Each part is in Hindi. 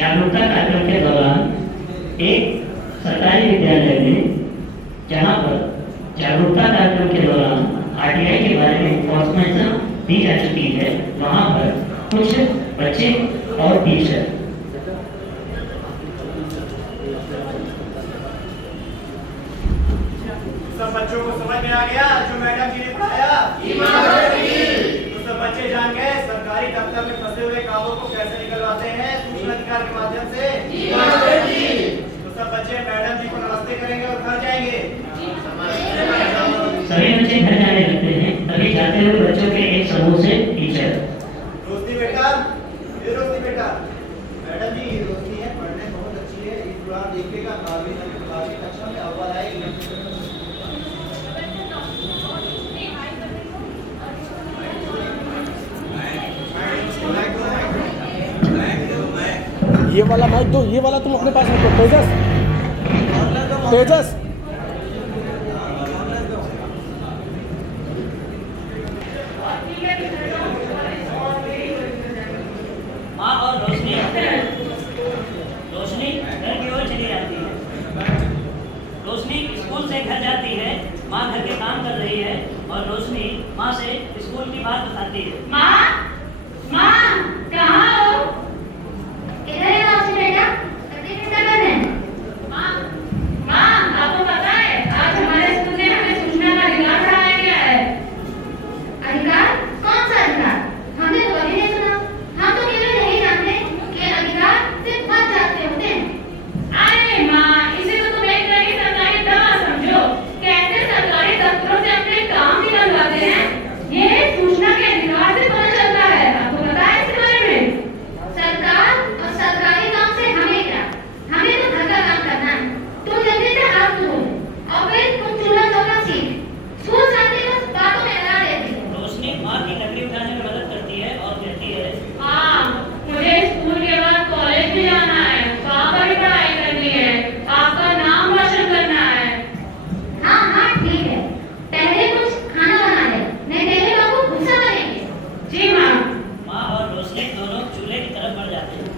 जागरूकता कार्यक्रम के दौरान एक सरकारी विद्यालय में, जहां पर जागरूकता कार्यक्रम के दौरान आरटीआई के बारे में इंफॉर्मेशन दी जा चुकी है, वहां पर कुछ बच्चे और टीचर सब बच्चों को समझ में आ गया जो मैडम जी ने पढ़ाया? तो सब बच्चे जान गए सरकारी दफ्तर में फंसे हुए कामों को कैसे निकलवाते हैं सूचना अधिकार के माध्यम से? तो सब बच्चे मैडम जी को नमस्ते करेंगे और घर जाएंगे। सभी बच्चे घर जाने लगते हैं। तभी जाते हुए बच्चों के एक समूह से टीचर, दोस्ती बेटा, ये दोस्ती बेटा, मैडम जी ये दोस्ती है, पढ़ने में बहुत अच्छी है, इस दौरान देखिएगा काफी कक्षा में अव्वल आएगी। ये वाला माइक दो, ये वाला तुम अपने पास रखो। तेजस, तेजस माँ और रोशनी घर की ओर चली जाती है। रोशनी स्कूल से घर जाती है। माँ घर के काम कर रही है और रोशनी माँ से स्कूल की बात बताती है। माँ, कहाँ हो? इधर ही आओ बेटा, तकलीफ क्या कर रहे हैं? माँ, आपको पता है आज हमारे स्कूल में हमें सूचना का अधिकार पढ़ाया गया है। अधिकार? कौन सा अधिकार? हमने तो कभी नहीं सुना। हम तो केवल यही जानते कि अधिकार सिर्फ मत जाते होते हैं। अरे माँ, इसे तो तुम एक तरह की सरकारी दवा समझो। कैसे सरकारी दफ्तरों से अपने काम निकलवाते हैं? ये सूचना के अधिकार से पता चलता है। आपको पता है इसके बारे में? सरकार और सरकारी काम से हमें क्या? हमें तो घर का काम करना है। तुम जल्दी से हाथ धो और फिर तुम चूल्हा चौका सीख। स्कूल शांति को बातों में लगा देती है। रोशनी माँ की लकड़ी उठाने में मदद करती है और कहती है, मुझे स्कूल के बाद कॉलेज भी जाना है, वहाँ पर भी पढ़ाई करनी है, आपका नाम रोशन करना है। हाँ, ठीक है। पहले कुछ खाना बना ले, नहीं तेरे बाबू गुस्सा करेंगे। जी माँ। माँ और रोशनी दोनों चूल्हे की तरफ बढ़ जाते हैं।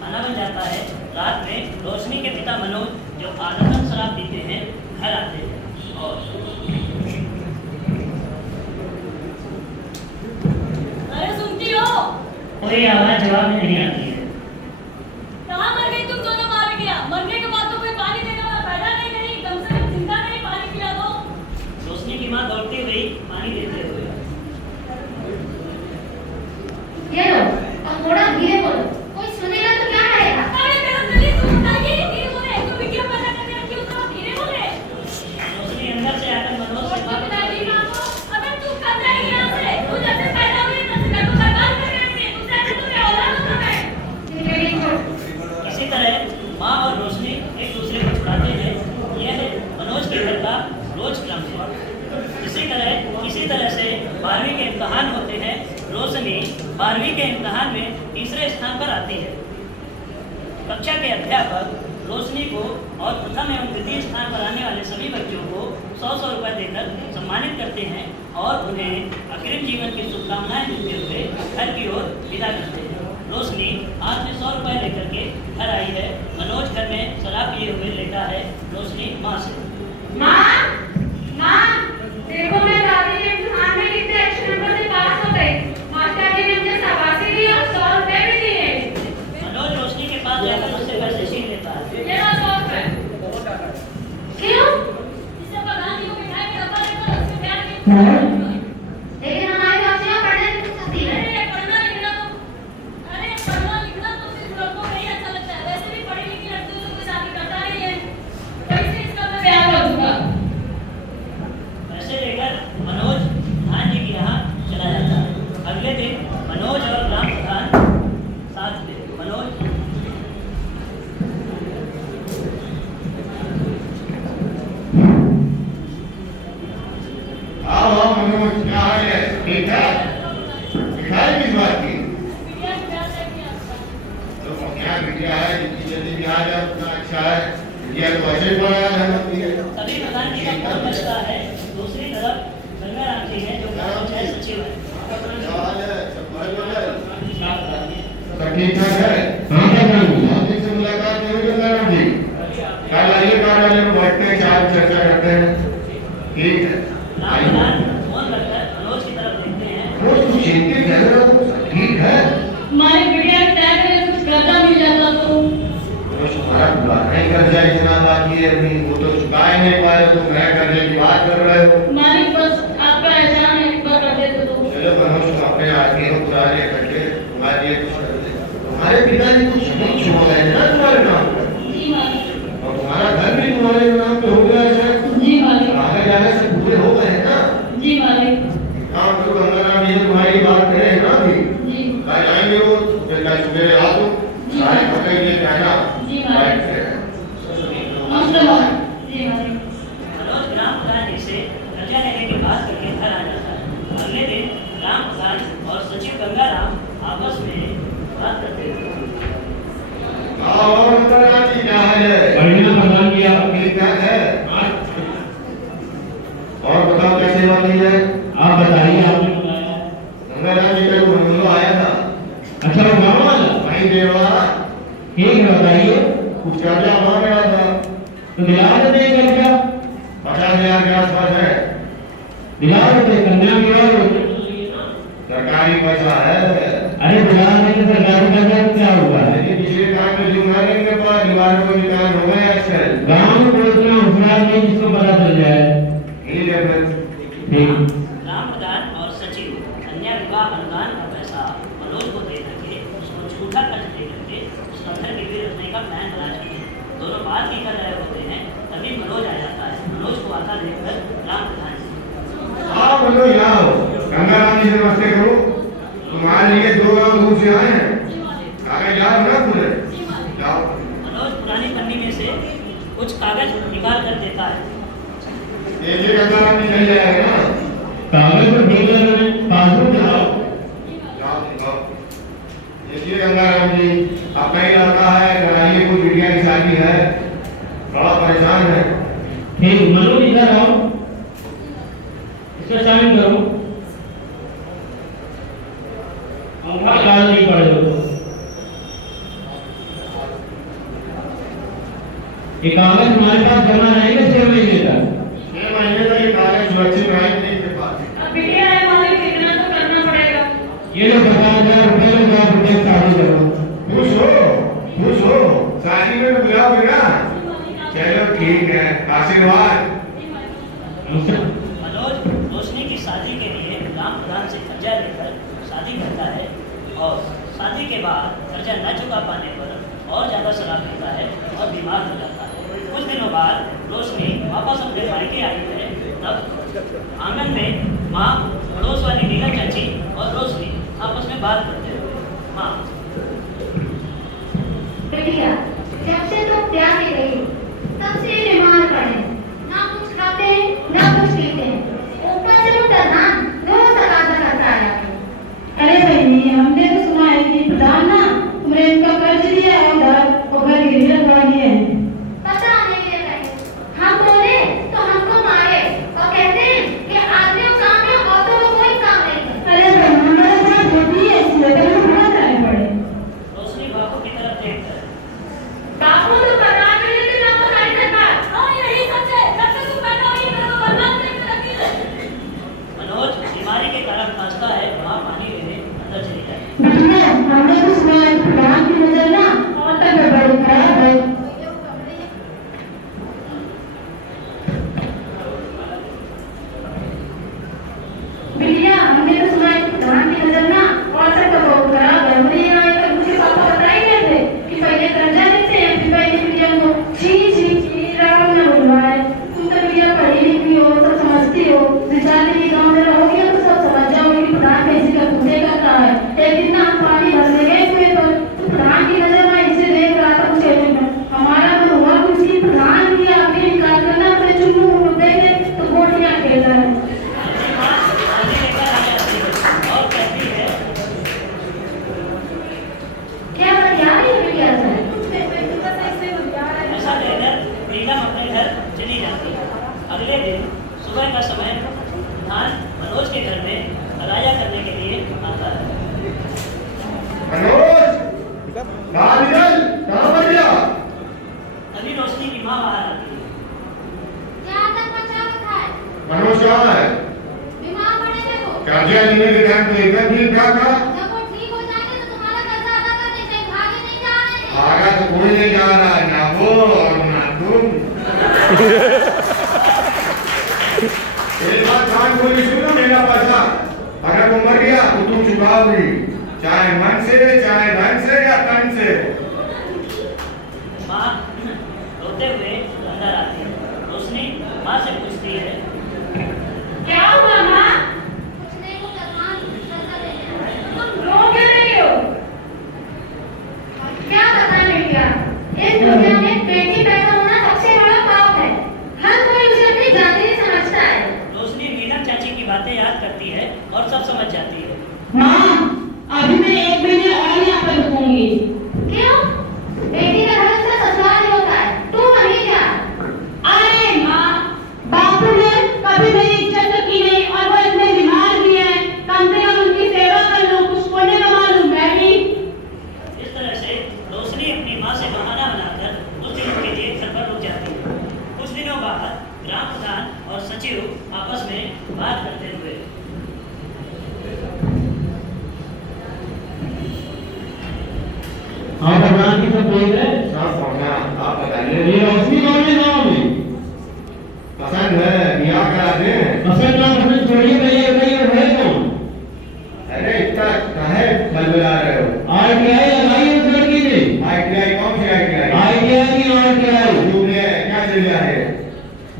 खाना बन जाता है। रात में रोशनी के पिता मनोज, जो आदतन शराब पीते हैं, घर आते हैं और अरे सुनती हो? कोई आवाज जवाब में नहीं आती है। कहाँ मर गई तुम दोनों माँ बिटिया? मरने के बाद तो कोई पानी देने वाला पैदा नहीं, कम से कम जिंदा नहीं पानी पिला दो। रोशनी की माँ दौड़ती हुई पानी देते हुए, ये लो, और थोड़ा धीरे बोलो, कोई सुनेगा तो क्या कहेगा? अरे मेरा गली सुन बताइए, धीरे बोले, तुम बिटिया पैदा करने रखी हो तो धीरे बोले। रोशनी अंदर से आकर मनोज से बात करती है। अबे तू कब जाएगी यहाँ से? तू जैसे पैदा हुई तब से तो बर्बाद कर रही है, तुझसे अच्छा तुझे औलाद होता है। इसी तरह माँ और रोशनी एक दूसरे को छुड़ाते हैं। यह है मनोज के घर का रोज क्रम है। इसी तरह से 12वीं के इम्तहान होते हैं। रोशनी 12वीं के इम्तहान में तीसरे स्थान पर आती है। कक्षा के अध्यापक रोशनी को और प्रथम एवं द्वितीय स्थान पर आने वाले सभी बच्चों को 100 रुपए देकर सम्मानित करते हैं और उन्हें अग्रिम जीवन की शुभकामनाएं देते हुए घर की ओर विदा करते हैं। रोशनी हाथ में 100 रुपए लेकर के घर आई है। मनोज घर में शराब पिए हुए लेटा है। रोशनी माँ से, माँ, देखो मैं दादी के इम्तिहान में कितने अच्छे नंबर से पास हो गई। मास्टर जी ने मुझे शाबाशी दी और 100 रुपए भी दिए। मनोज रोशनी के पास जाकर उससे पैसे छीन लेता है। ये लो 100 रुपए। क्यों? इससे प्रधान जी को मिठाई के डब्बा देकर उससे प्यार की। लेकिन हमारी बच्चियां पढ़ने में कुछ सकती है। अरे पढ़ना लिखना तो सिर्फ लड़कों को ही अच्छा लगता है। वैसे भी पढ़ी लिखी लड़कियों से कोई शादी करता नहीं है। कैसे इसका मैं प्यार कर दूंगा। पैसे लेकर मनोज प्रधान जी के यहाँ चला जाता है। अगले दिन मनोज और ग्राम प्रधान साथ थे। मनोज, मनोज क्या हाल है? ठीक है? दिखाई किस बात की? बिटिया की प्यार से किया। तो क्या बिटिया है, जितनी जल्दी भी आ जाए उतना अच्छा है। बिटिया तो वैसे ही बड़ा है। तभी प्रधान जी का फोन बजता है। दूसरी तरफ गंगाराम जी है, जो ग्राम पंचायत सचिव है। क्या हाल है? सब बढ़िया है? क्या प्रधान जी? सब ठीक ठाक है? कहाँ का काम हुआ? थी अभी, वो तो चुका ही नहीं पाए, तो मैं कर्जे की बात कर रहे हो। मालिक बस आपका एहसान है, एक बार कर देते तो। चलो मनोज, तुम अपने आदमी को पुराने करके तुम्हारे लिए कुछ कर दे। तुम्हारे पिताजी कुछ जमीन छोड़ गए ना तुम्हारे नाम पर, जी मालिक। और तुम्हारा घर भी तुम्हारे नाम पे हो गया है। जी मालिक। आगे जाने से पूरे हो गए हैं ना। जी मालिक। हाँ, तो गंगाराम जी तुम्हारी बात करे है ना अभी, जी। कल आएंगे वो, फिर कल सुबह आ दो, सारे पकड़ लिए कहना। जी मालिक। नमस्कार। जी मालिक। मनोज ग्राम प्रधान जी से कर्जा लेने की बात करके घर आ जाता है। अगले दिन ग्राम प्रधान और सचिव गंगाराम आपस में बात करते हैं। और गंगाराम जी क्या हाल है? बढ़िया प्रदान किया। ठीक ठाक है। और बताओ कैसे सेवा की है? आप बताइए, आपने बताया। गंगाराम जी का मंगलो आया था। अच्छा, वो गाँव वाला? वहीं देवा ठीक है, बताइए। कुछ कर्जा मांग रहा था, तो दिला देते हैं कर्जा। 50,000 के आसपास है। दिला देते, कन्या विवाह होते। सरकारी पैसा है। अरे दिला देते, सरकारी कर्जा तो क्या होगा? लेकिन पिछले काम में जुर्माने के पास दीवारों को निकाल हो गया है। गाँव में कोई इतना होशियार नहीं जिसको पता चल जाए। ठीक है फिर। ठीक। ग्राम प्रधान और सचिव कन्या विवाह अनुदान का पैसा मनोज को दे करके उसको झूठा कर्ज दे करके उसका घर गिरवी रखने का प्लान बना चुके हैं। दोनों बात ही कर रहे होते हैं, तभी मनोज आ जाता है। मनोज को आता देखकर ग्राम प्रधान हाँ बोलो, जाओ गंगाराम जी से नमस्ते करो। तुम्हारे लिए 2 गाँव दूर से आए हैं, आगे जाओ ना पूरे जाओ। मनोज पुरानी पन्नी में से कुछ कागज निकाल कर देता है। ये गंगाराम जी नहीं जाएगा ना। कागज पर देख लेना, पासबुक दिखाओ। जाओ जाओ। ये गंगाराम जी अपना ही लड़का है, कराइए, कोई बिटिया की शादी है, बड़ा परेशान है। ठीक, मनोज इधर आओ, इसको शामिल करो। अंगूठा डाल नहीं पड़ेगा। ये कागज हमारे पास जमा रहेगा 6 महीने तक। 6 महीने तक ये कागज सुरक्षित रहेंगे इनके पास। अब बिटिया है मालिक, इतना तो करना पड़ेगा। ये लो 50,000 रुपये, लो आप रुपये शादी करो। खुश हो, खुश हो, शादी में बुलाओगे ना। चलो ठीक है, आशीर्वाद। मनोज रोशनी की शादी के लिए ग्राम प्रधान से कर्जा लेकर शादी करता है और शादी के बाद कर्जा न चुका पाने पर और ज़्यादा शराब पीता है और बीमार हो जाता है। कुछ दिनों बाद रोशनी वापस अपने मायके आई है। तब आंगन में माँ, पड़ोस वाली नीला चाची और रोशनी आपस में बात करते हैं। माँ, बिटिया, जब से तुम प्यार में गई तब से बीमार पड़े, ना कुछ खाते ना कुछ पीते, ऊपर से वो प्रधान रोज तकाजा करता आया। अरे बहनी, हमने तो सुना है कि प्रधान ना तुमने इनका कर्ज दिया है उधर और घर गिरवी रखवा दिए हैं। पता नहीं ये कहे, हम बोले तो हमको मारे और कहते हैं कि आदमियों काम में औरतों को कोई काम नहीं करता। अरे बहन, हमारे साथ होती है, इसलिए तो हमें बहुत जाने पड़े। रोशनी बापू की तरफ देखकर, बापू तो प्रधान के लिए दिन आपको सारी सरकार। हाँ, यही सच है। जब से तुम बैठा हो, ये करो, बर्बाद करके रखी है। मनोज बीमारी के कारण खांसता है, वहाँ पानी लेने अंदर चली जाए। बिटिया, हमने तो सुना है कि प्रधान की नजर ना औरतों पे बड़ी खराब है। बिटिया, हमने तो सुना है कि प्रधान की नजर ना औरतों पे बहुत खराब है। मुझे यहाँ आकर मुझे पापा बता ही रहे थे कि पहले कर्जा देते हैं, फिर पहले बिटिया को छी छी छी रावण न बुलवाए। तुम तो बिटिया पढ़ी लिखी हो, सब समझती हो, विचार की गाँव में रहोगी तो सब समझ जाओगे कि प्रधान कैसे का पूजे करता है। एक दिन ना हम पानी भरने गए हुए तो प्रधान की नजर ना इसे देख रहा था कुछ में। हमारा मन हुआ कि उसकी प्रधान की आंखें निकाल कर ना अपने चुन्नू को देखे तो गोटियां खेल रहा है। पानी लेकर आ जाती है और कहती है, क्या बतिया रही है बिटिया से? ऐसा कहकर नीलम अपने घर चली जाती है। अगले दिन सुबह का समय प्रधान मनोज के घर में कराया करने के लिए आता है। मनोज, कहाँ निकल, कहाँ बढ़ गया? तभी रोशनी की माँ बाहर आती है। क्या तक बचा रखा है? मनोज कहाँ है? बीमार पड़े थे वो। कर्जा लेने के टाइम तो एकदम ठीक ठाक था। जब वो ठीक हो जाएंगे तो तुम्हारा कर्जा अदा कर देंगे, भागे नहीं जा रहे हैं। आगा तो कोई नहीं जा रहा है, ना वो और ना तुम। एक बात कान खोल के सुनो, मेरा पैसा अगर वो मर गया तो तुम चुकाओगी, चाहे मन से, चाहे धन से या तन से। माँ रोते हुए अंदर आती है। रोशनी माँ से पूछती है, क्या हुआ माँ? तुम रो क्यों रही हो? क्या बताएं बेटिया, इस दुनिया में बेटी पैदा होना सबसे बड़ा पाप है। हर कोई उसे अपनी जाति नहीं समझता है। रोशनी मीना चाची की बातें याद करती है और सब समझ जाती है। माँ, अभी मैं 1 महीने और यहाँ पर रुकूंगी। क्यों? बेटी का घर से ससुराल होता है, तू वहीं जा। अरे माँ, बापू ने कभी मेरी इज्जत तो की नहीं और वो इतने बीमार भी हैं। कम से कम उनकी सेवा कर लूँ, कुछ पुण्य कमा लूँ मैं भी। इस तरह से रोशनी अपनी माँ से बहाना बनाकर कुछ दिनों के लिए घर पर रुक जाती है। कुछ दिनों बाद ग्राम प्रधान और सचिव आपस में बात करते हुए, हाँ भगवान की सब ठीक है। सब पहुंचा, आप बताइए। ये रोशनी कौन है गाँव में? पसंद है, ब्याह करा दें। पसंद ना पसंद छोड़िए, पहले बताइए वो है कौन? अरे इतना काहे बलबला रहे हो? ITI लगाइए उस लड़की ने। ITI कौन सी ITI? ITI की RTI। यूं ने क्या जरिया है?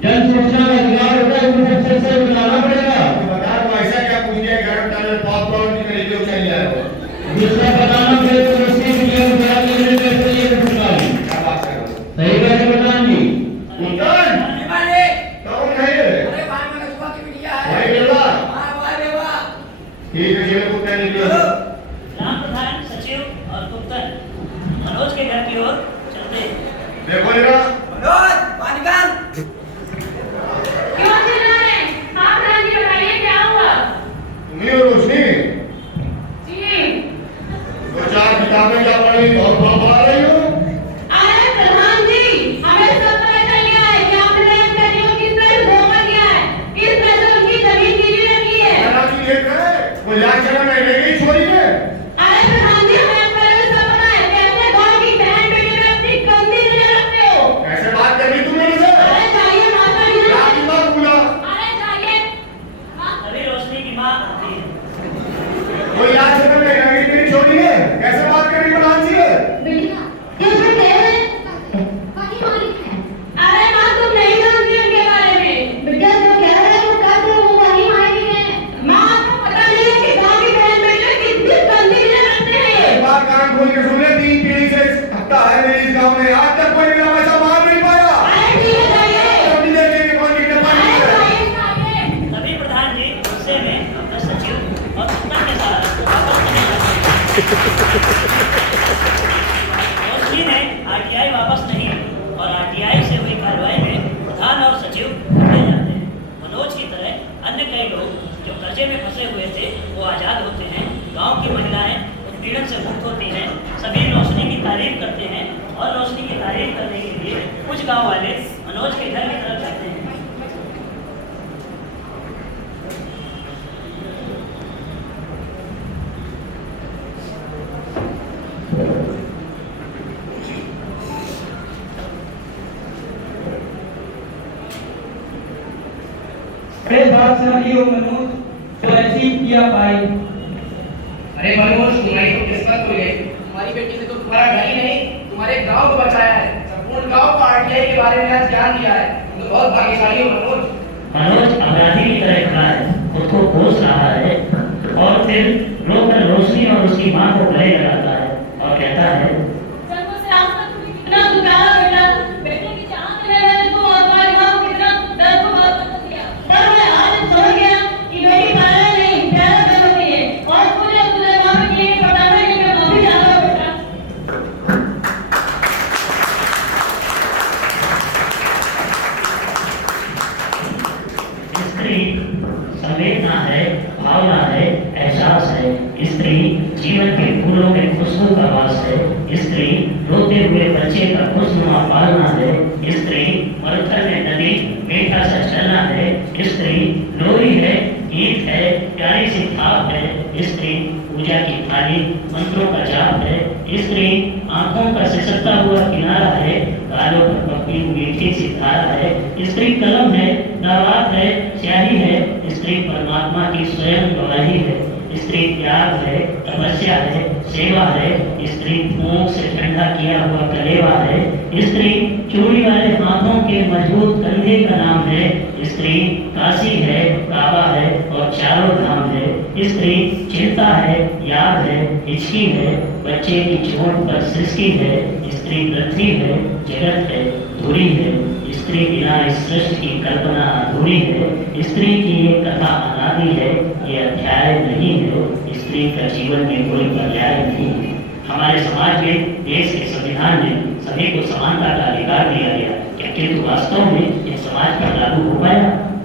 जन सूचना का अधिकार होता है, उसे सबसे से बुलाना पड़ेगा। तो बता, तो ऐसा क्या पूछ लिया गरम डाले पॉपकॉर्न की मेरी क्यों चल जाए हो? जिसका बताना फिर तो रोशनी की जेल में डाल देने के लिए ये सरकार। क्या बात कर रहे हो? सही कह रहे प्रधान जी। कुंदन, कौन है ये? भाई बेवा। ठीक है, जेल कुत्ते निकलो। ग्राम प्रधान, सचिव और कुप्तन मनोज के घर की ओर चलते हैं। देखो जरा, क्यों चिल्ला रहे हैं? आप रानी बताइए क्या हुआ? तुम्ही हो रोशनी? जी। 2-4 किताबें क्या पढ़ी और पढ़ा रही हो? अरे प्रधान जी, हमें सब पता चल गया है कि आपने रैंक करियो किस तरह धोखा किया है। इस तरह से उनकी जमीन गिरवी रखी है। हालांकि ये है, वो लाख जगह नहीं रह गई छोरी में। अरे प्रधान जी, हमें पहले से पता है कि अपने गांव की बहन बेटी में अपनी गंदी नजर रखते हो। कैसे बात कर रही तुम मेरे से? अरे जाइए माता जी। क्या की बात बोला? अरे जाइए। तभी रोशनी की माँ आती है। कोई लाख जगह नहीं रह गई तेरी छोरी है, कैसे बात कर रही प्रधान जी? बेटिया, ये जो कह रहे हैं, वही मालिक है। अरे माँ, तुम नहीं जानती उनके बारे में। बेटा जो कह रहे हैं वो कर दो, वो वही मालिक है। माँ, आपको पता नहीं है कि गांव की बहन बेटी में कितनी गंदी नजर रखते हैं। एक बात कान खोल के सुन ले, 3 पीढ़ी से हफ्ता है मेरी इस गांव में, आज तक कोई मेरा पैसा मार नहीं पाया। अरे ठीक है, जाइए। अपनी देखेंगे कौन की कृपा अरे नहीं है। जाइए, जाइए। तभी प्रधान जी गुस्से में अपने सचिव और कुप्तन के साथ वापस चले जाते हैं। रोशनी ने RTI वापस नहीं और RTI से हुई कार्रवाई में प्रधान और सचिव पकड़े जाते हैं। मनोज की तरह अन्य कई लोग जो कर्जे में फंसे हुए थे वो आजाद होते हैं। गांव की महिलाएं उत्पीड़न से मुक्त होती हैं। सभी रोशनी की तारीफ करते हैं और रोशनी की तारीफ करने के लिए कुछ गांव वाले मनोज के घर की तरफ जाते हैं। बड़े भाग्यशाली हो मनोज, जो ऐसी किया भाई। अरे मनोज, तुम्हारी तो किस्मत हुई है। तुम्हारी बेटी ने तो तुम्हारा घर ही नहीं, तुम्हारे गांव को बचाया है। संपूर्ण गांव को RTI के बारे में आज ज्ञान दिया है। तुम तो बहुत भाग्यशाली हो मनोज। मनोज अपराधी की तरह खड़ा है, खुद को कोस रहा है और फिर रोकर रोशनी और उसकी माँ को गले लगाता है और कहता है, जन्म से आज तक तुम्हें कितना दुखाया बेटा, बेटे की जान लेने वाले तुम और तुम्हारी माँ को कितना दर्द को बर्दाश्त कर दिया। पर मैं आज समझ गया कि बेटी पालना नहीं प्यारा कर होती है और मुझे तुझे माँ के लिए बताने के लिए माफी चाहता हूँ बेटा। स्त्री संवेदना है, भावना है, एहसास है। स्त्री जीवन के फूलों में खुशबू का वास है। स्त्री रोते हुए बच्चे का खुशनुमा पालना है। स्त्री मरुथल में नदी मीठा सा चलना है। स्त्री लोरी है, गीत है, प्यारी सी थाप है। स्त्री पूजा की थाली, मंत्रों का जाप है। स्त्री आंखों का सिसकता हुआ किनारा है, गालों पर पकड़ी मीठी सी धारा है, स्त्री कलम है, दावात है, स्याही है, स्त्री परमात्मा की स्वयं गवाही है, स्त्री त्याग है, तपस्या है, सेवा है, स्त्री फूंक से ठंडा किया हुआ कलेवा है, स्त्री चूड़ी वाले हाथों के मजबूत कंधे का नाम है, स्त्री काशी है, काबा है और चारों धाम है, स्त्री चिंता है, याद है, हिचकी है, बच्चे की चोट पर सिसकी है, स्त्री पृथ्वी है, जगत है, धुरी है, स्त्री बिना इस सृष्टि की कल्पना अधूरी है, स्त्री की ये कथा अनादि है, ये अध्याय नहीं है, स्त्री का जीवन में कोई पर्याय नहीं है। हमारे समाज में, देश के संविधान में सभी को समानता का अधिकार दिया गया, किंतु वास्तव में यह समाज पर लागू हो पाया?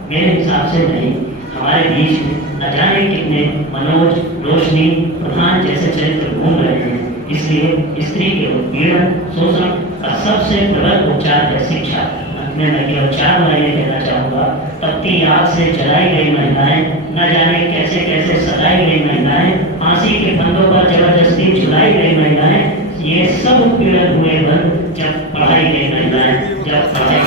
मेरे हिसाब से नहीं। हमारे बीच में न जाने कितने मनोज, रोशनी, प्रधान जैसे चरित्र घूम रहे हैं। इसलिए स्त्री के उत्पीड़न, शोषण का सबसे प्रबल उपचार है शिक्षा। मैं केवल 4 लाइनें कहना चाहूँगा। तपती आग से जलाई गई महिलाएं, न जाने कैसे कैसे सजाई गई महिलाएं, फांसी के फंदों पर जबरदस्ती झुलाई गई महिलाएं, ये सब उत्पीड़न हुए बंद जब पढ़ाई गई महिलाएं, जब पढ़ाई